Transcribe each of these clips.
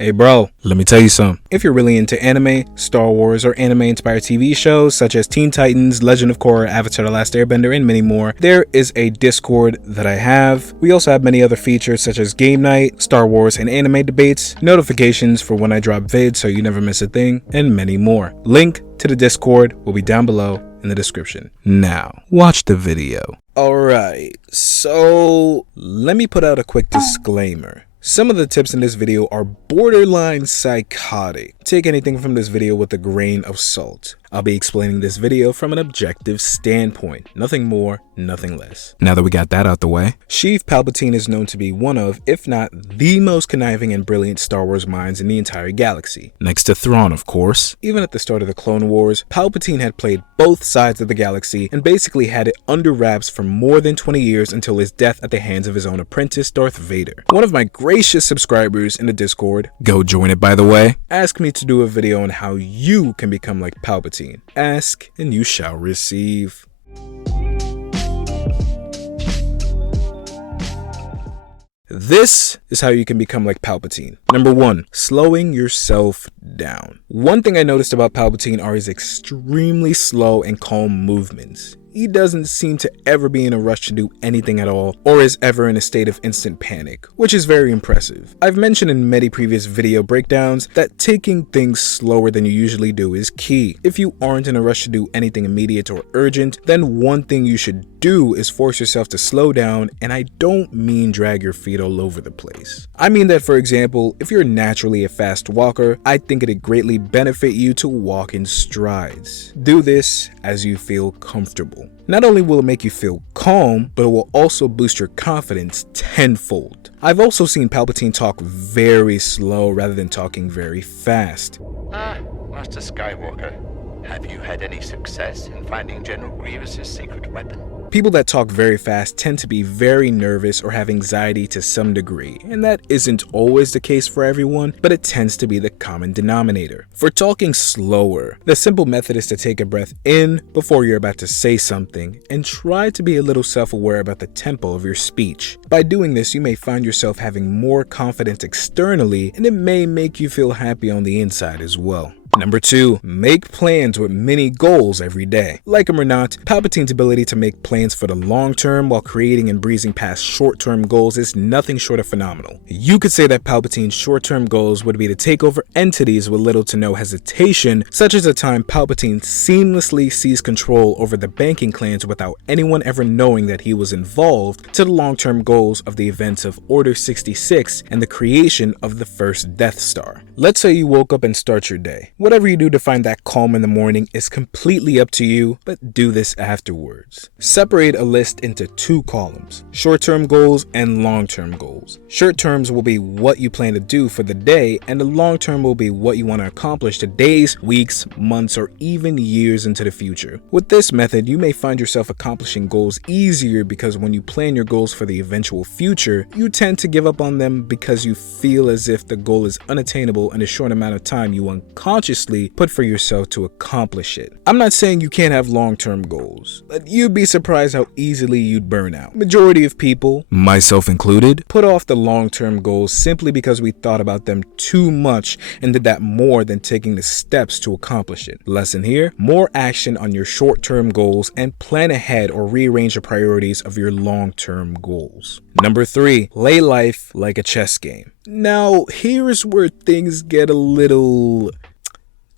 Hey bro, let me tell you something. If you're really into anime, Star Wars, or anime-inspired TV shows such as Teen Titans, Legend of Korra, Avatar: The Last Airbender, and many more, there is a Discord that I have. We also have many other features such as game night, Star Wars and anime debates, notifications for when I drop vids so you never miss a thing, and many more. Link to the Discord will be down below in the description. Now, watch the video. Alright, so let me put out a quick disclaimer. Some of the tips in this video are borderline psychotic. Take anything from this video with a grain of salt. I'll be explaining this video from an objective standpoint. Nothing more, nothing less. Now that we got that out the way, Sheev Palpatine is known to be one of, if not the most conniving and brilliant Star Wars minds in the entire galaxy. Next to Thrawn, of course. Even at the start of the Clone Wars, Palpatine had played both sides of the galaxy and basically had it under wraps for more than 20 years until his death at the hands of his own apprentice, Darth Vader. One of my gracious subscribers in the Discord, go join it by the way, asked me to do a video on how you can become like Palpatine. Ask and you shall receive. This is how you can become like Palpatine. Number 1, slowing yourself down. One thing I noticed about Palpatine are his extremely slow and calm movements. He doesn't seem to ever be in a rush to do anything at all, or is ever in a state of instant panic, which is very impressive. I've mentioned in many previous video breakdowns that taking things slower than you usually do is key. If you aren't in a rush to do anything immediate or urgent, then one thing you should do is force yourself to slow down, and I don't mean drag your feet all over the place. I mean that, for example, if you're naturally a fast walker, I think it'd greatly benefit you to walk in strides. Do this as you feel comfortable. Not only will it make you feel calm, but it will also boost your confidence tenfold. I've also seen Palpatine talk very slow rather than talking very fast. Master Skywalker, have you had any success in finding General Grievous's secret weapon? People that talk very fast tend to be very nervous or have anxiety to some degree, and that isn't always the case for everyone, but it tends to be the common denominator. For talking slower, the simple method is to take a breath in before you're about to say something, and try to be a little self-aware about the tempo of your speech. By doing this, you may find yourself having more confidence externally, and it may make you feel happy on the inside as well. Number 2, make plans with many goals every day. Like him or not, Palpatine's ability to make plans for the long term while creating and breezing past short-term goals is nothing short of phenomenal. You could say that Palpatine's short-term goals would be to take over entities with little to no hesitation, such as the time Palpatine seamlessly seized control over the banking clans without anyone ever knowing that he was involved, to the long-term goals of the events of Order 66 and the creation of the first Death Star. Let's say you woke up and start your day. Whatever you do to find that calm in the morning is completely up to you, but do this afterwards. Separate a list into 2 columns, short-term goals and long-term goals. Short terms will be what you plan to do for the day, and the long term will be what you want to accomplish the days, weeks, months, or even years into the future. With this method, you may find yourself accomplishing goals easier because when you plan your goals for the eventual future, you tend to give up on them because you feel as if the goal is unattainable in a short amount of time you unconsciously put for yourself to accomplish it. I'm not saying you can't have long-term goals, but you'd be surprised how easily you'd burn out. Majority of people, myself included, put off the long-term goals simply because we thought about them too much and did that more than taking the steps to accomplish it. Lesson here, more action on your short-term goals and plan ahead or rearrange the priorities of your long-term goals. Number 3, play life like a chess game. Now, here's where things get a little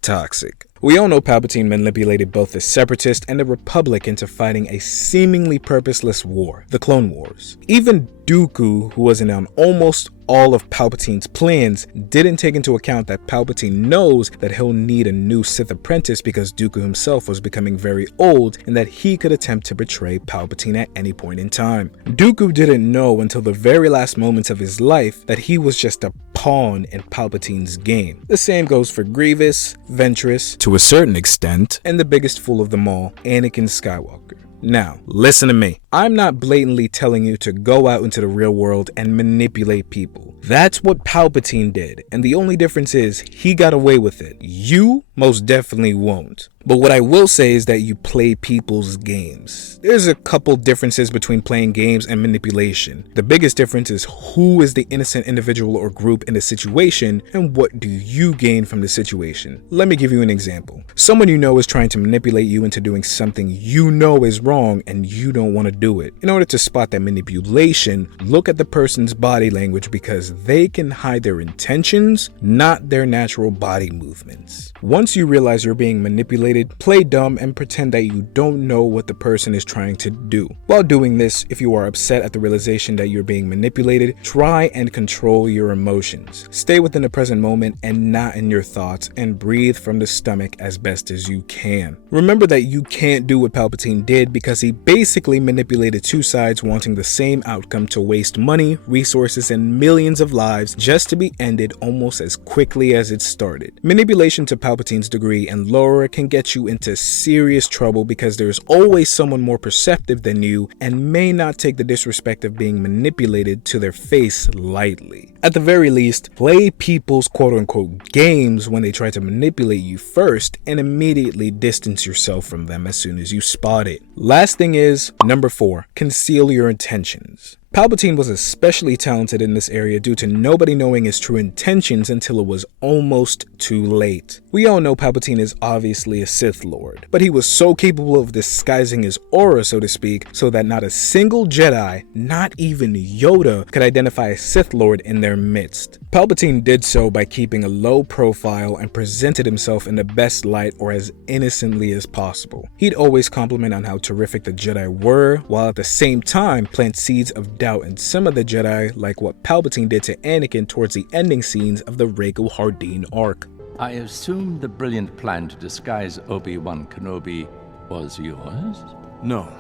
toxic. We all know Palpatine manipulated both the Separatists and the Republic into fighting a seemingly purposeless war, the Clone Wars. Even Dooku, who was in on almost all of Palpatine's plans, didn't take into account that Palpatine knows that he'll need a new Sith apprentice because Dooku himself was becoming very old and that he could attempt to betray Palpatine at any point in time. Dooku didn't know until the very last moments of his life that he was just a pawn in Palpatine's game. The same goes for Grievous, Ventress, to a certain extent, and the biggest fool of them all, Anakin Skywalker. Now, listen to me. I'm not blatantly telling you to go out into the real world and manipulate people. That's what Palpatine did, and the only difference is he got away with it. You most definitely won't. But what I will say is that you play people's games. There's a couple differences between playing games and manipulation. The biggest difference is who is the innocent individual or group in the situation, and what do you gain from the situation. Let me give you an example. Someone you know is trying to manipulate you into doing something you know is wrong and you don't want to do it. In order to spot that manipulation, look at the person's body language, because they can hide their intentions, not their natural body movements. Once you realize you're being manipulated, play dumb and pretend that you don't know what the person is trying to do. While doing this, if you are upset at the realization that you're being manipulated, try and control your emotions. Stay within the present moment and not in your thoughts, and breathe from the stomach as best as you can. Remember that you can't do what Palpatine did, because he basically manipulated two sides wanting the same outcome to waste money, resources, and millions of lives just to be ended almost as quickly as it started. Manipulation to Palpatine's degree and lower can get you into serious trouble, because there's always someone more perceptive than you and may not take the disrespect of being manipulated to their face lightly. At the very least, play people's quote-unquote games when they try to manipulate you first, and immediately distance yourself from them as soon as you spot it. Last thing is, number 4, conceal your intentions. Palpatine was especially talented in this area due to nobody knowing his true intentions until it was almost too late. We all know Palpatine is obviously a Sith Lord, but he was so capable of disguising his aura, so to speak, so that not a single Jedi, not even Yoda, could identify a Sith Lord in their midst. Palpatine did so by keeping a low profile and presented himself in the best light, or as innocently as possible. He'd always compliment on how terrific the Jedi were, while at the same time plant seeds of doubt in some of the Jedi, like what Palpatine did to Anakin towards the ending scenes of the Rhaegal Hardeen arc. I assume the brilliant plan to disguise Obi-Wan Kenobi was yours? No,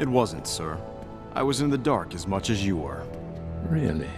it wasn't, sir. I was in the dark as much as you were. Really?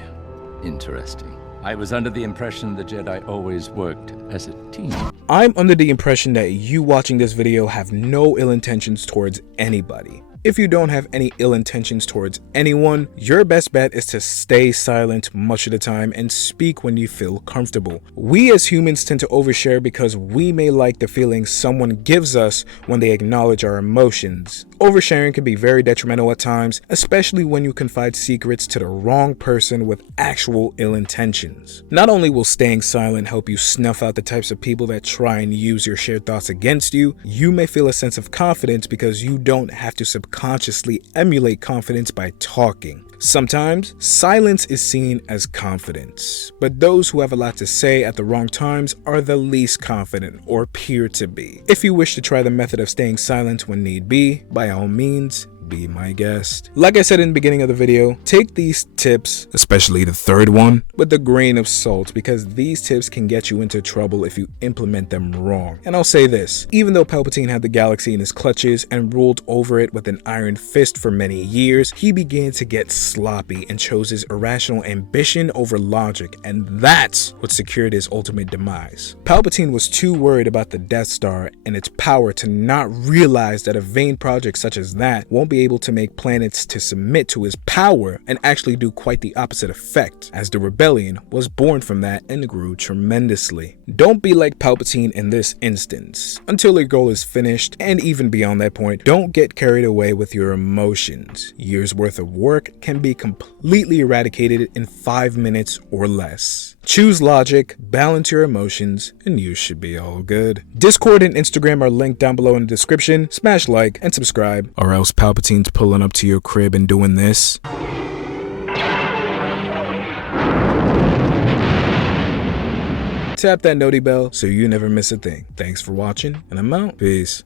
Interesting. I was under the impression the Jedi always worked as a team. I'm under the impression that you watching this video have no ill intentions towards anybody. If you don't have any ill intentions towards anyone, your best bet is to stay silent much of the time and speak when you feel comfortable. We as humans tend to overshare because we may like the feeling someone gives us when they acknowledge our emotions. Oversharing can be very detrimental at times, especially when you confide secrets to the wrong person with actual ill intentions. Not only will staying silent help you snuff out the types of people that try and use your shared thoughts against you, you may feel a sense of confidence because you don't have to subconsciously emulate confidence by talking. Sometimes, silence is seen as confidence, but those who have a lot to say at the wrong times are the least confident or appear to be. If you wish to try the method of staying silent when need be, by all means, be my guest. Like I said in the beginning of the video, take these tips, especially the third one, with a grain of salt, because these tips can get you into trouble if you implement them wrong. And I'll say this, even though Palpatine had the galaxy in his clutches and ruled over it with an iron fist for many years, he began to get sloppy and chose his irrational ambition over logic, and that's what secured his ultimate demise. Palpatine was too worried about the Death Star and its power to not realize that a vain project such as that won't be able to make planets to submit to his power and actually do quite the opposite effect, as the rebellion was born from that and grew tremendously. Don't be like Palpatine in this instance. Until your goal is finished, and even beyond that point, don't get carried away with your emotions. Years worth of work can be completely eradicated in 5 minutes or less. Choose logic, balance your emotions, and you should be all good. Discord and Instagram are linked down below in the description. Smash like and subscribe, or else Palpatine's pulling up to your crib and doing this. Tap that noti bell so you never miss a thing. Thanks for watching, and I'm out. Peace.